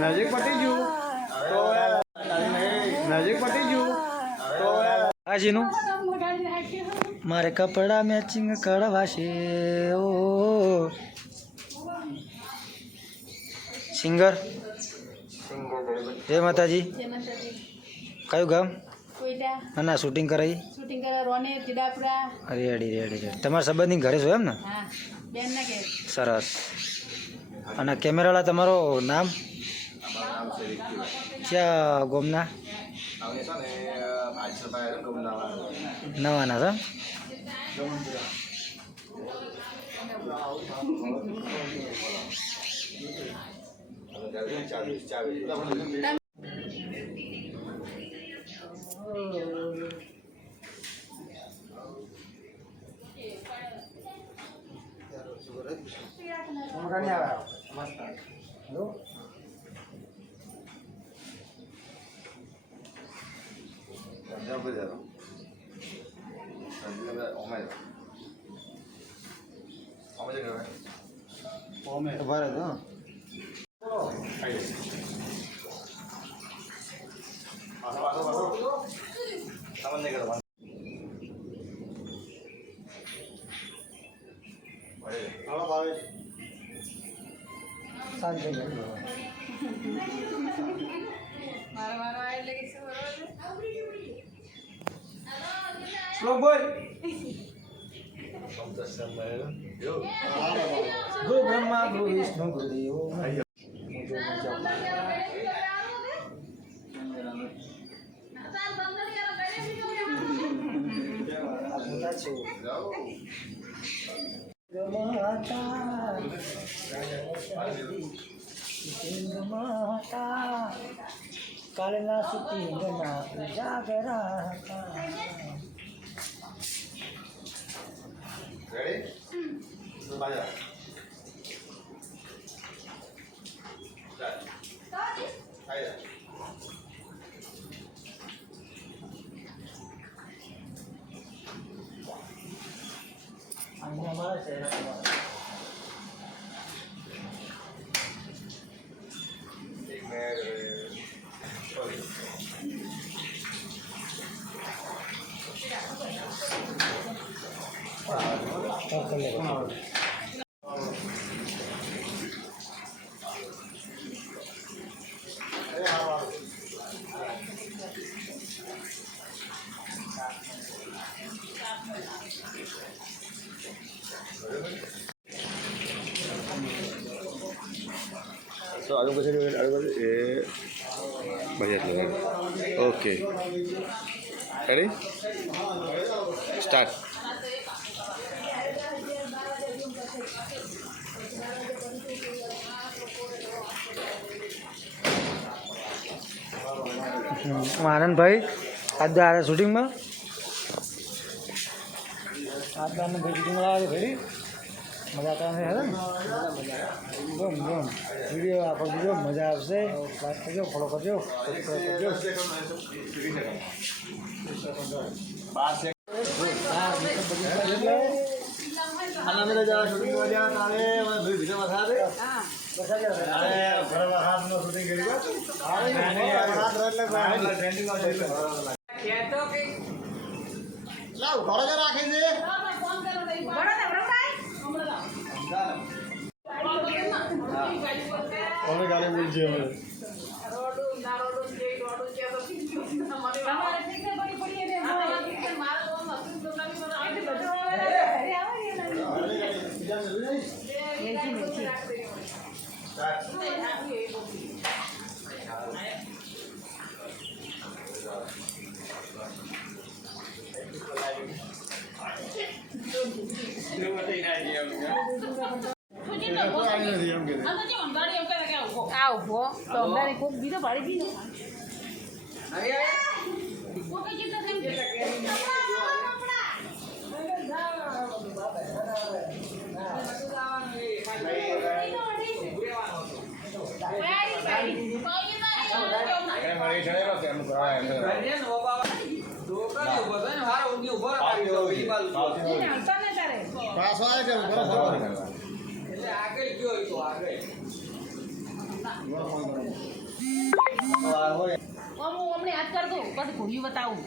નજીક પટી ગયું તો નજીક પટી ગયું તો હાજીનું મારે કપડા મેચિંગ કરવા છે ઓ સિંગર જય માતાજી કયું ગામ ના શૂટિંગ કરાવી રેડી રેડી તમારા સંબંધી ઘરે છો એમ ને સરસ અને કેમેરાવાળા તમારો નામ ક્યાં ગોમના નવાના છે Slow boy. Go Brahma, go Vishnu, go Deo. Kalena suti gana jagara. Ready? Baja. Start. Ayo. Anda mana saya? So, aduh banyak loh. Okay. Ready? Start. आनंद भाई आज आ रहे शूटिंग में आज आनंद भाई शूटिंग में आ रहे भाई मजा आता है ना गम गम वीडियो आप वीडियो मजा आपसे बात करजो फॉलो करजो खाना में जा शूटिंग में जा तारे मैं वीडियो बता दे बसा जा अरे घर में हाथ में शूटिंग करी बा अरे हाथ रख ले ट्रेंडिंग में खेतो के लाओ घर जा राखे दे फोन करो दे बड़ा ने बड़ाई हमें गाली बोल जी हमें रोडू ना रोडू के रोडू के तो हमारे ठीक है बड़ी बड़ी है मार दो मत तो कभी बना आए बजो अरे આવો તો અમને કોક બીજો પાડી દીધો આગળ પછી ઘોડીયું બતાવું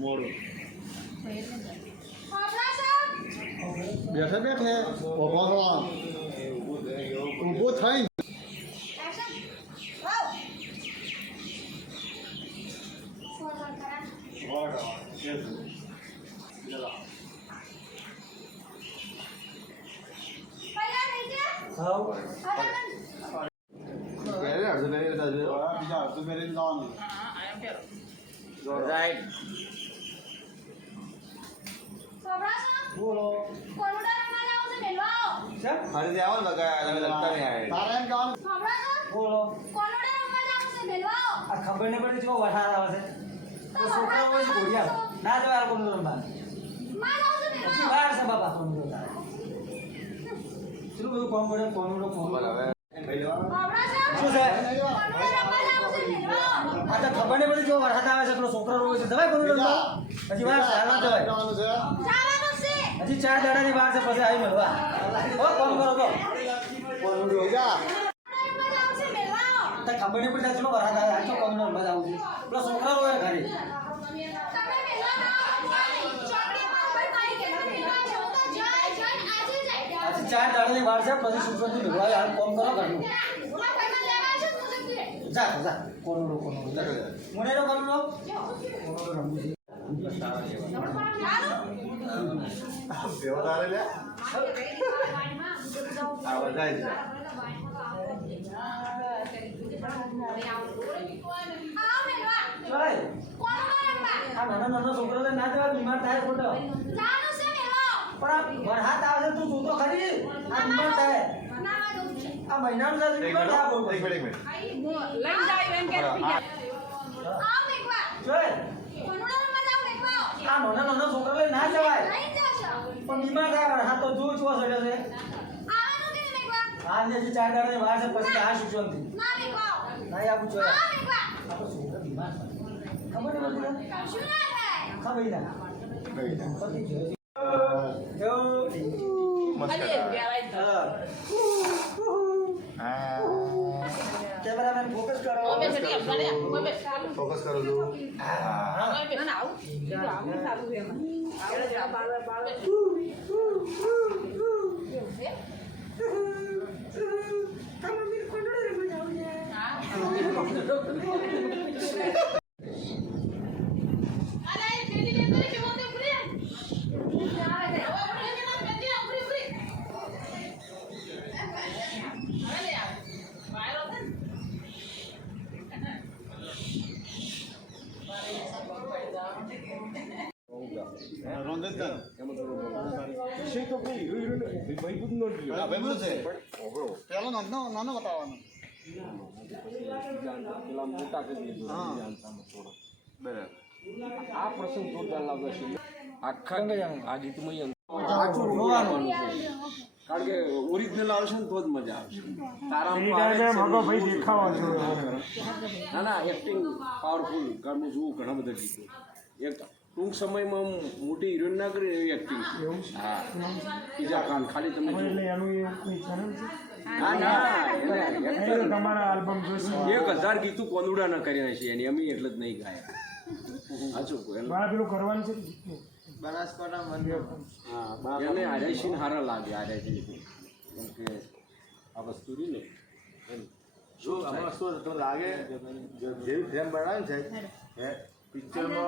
મોડું બેઠે બેઠે ઊભો થવાનું ઊભો થઈને બીજા અડધું પહેરીને જવાનું રાઈટ બોલો ફરીથી આવો ને બકા તમે લગતા નહીં આવે તારે એમ કહેવાનું બોલો આ ખબર નહીં પડતી જો વરસાદ આવે છે તો છોકરા હોય તો ઘોડિયા ના જવાય કોનું રમવા પછી વાર છે બાપા કોનું રમવા શું બધું કોમ પડે કોનું બરાબર શું છે આ તો ખબર નહીં પડતી જો વરસાદ આવે છે પેલો છોકરો રોવે છે જવાય કોનું રમવા હજી વાર છે હાલ જવાય જવાનું છે હજી 4 દાડાની વાર છે પછી આવી મળવા હો કોમ કરો તો બોલું જા તો ખબર નહીં પડતી ચલો વરસાદ આવે આ તો કોમ રમવા જાવું છે પેલો છોકરા રોવે ઘરે આજે 4 દાડાની વાર છે પછી સુખથી મળવા હાલ કોમ કરો ઘરનું જા જા કોનું મને નો કોનું રમવું છે તારે લે આ વધાય છે ચાલ આ નાના છોકરાને ના જવા બીમાર થાય ખોટો પણ આ વરસાદ આવે છે તું જોતો ખરી આ બીમાર થાય આ મહિનાનું થાય બીમાર થાય બોલ એક મિનિટ લઈને જાય એમ કે જોય આ નાના છોકરાને ના જવાય પણ બીમાર થાય વરસાદ તો જોઈ છો સડે છે આજે હજી 4 દાડાની વાર છે પછી આ શિક્ષણથી નહીં આવું જોઈએ આપણો છોકરો બીમાર થાય ખબર નહીં પડતી ખબર ના પતી જો કેમેરામેન ફોકસ કરો ફોકસ કરો છું પેલો નાનો બતાવવાનો આ પ્રસંગ જોરદાર લાગે છે આખા આ ગીતમાં કારણ કે ઓરિજિનલ આવશે ને તો જ મજા આવશે ના ના એક્ટિંગ પાવરફુલ કારણ જોવું ઘણા બધા ગીતો એક ટૂંક સમયમાં મોટી હિરોઈન ના કરી એવી એક્ટિંગ હા બીજા કાન ખાલી તમે ના ના તમારા આલ્બમ જોશે 1000 ગીતું કોનુડા ન કર્યા છે એની અમે એટલે જ નહીં ગાયા સાચું પેલું કરવાનું છે હા એને આર્યસીન હારા લાગે આર્યસી કેમ કે આ વસ્તુ રહી ને જો આમાં વસ્તુ તમને લાગે જેવી ફ્રેમ બનાવે છે પિક્ચરનો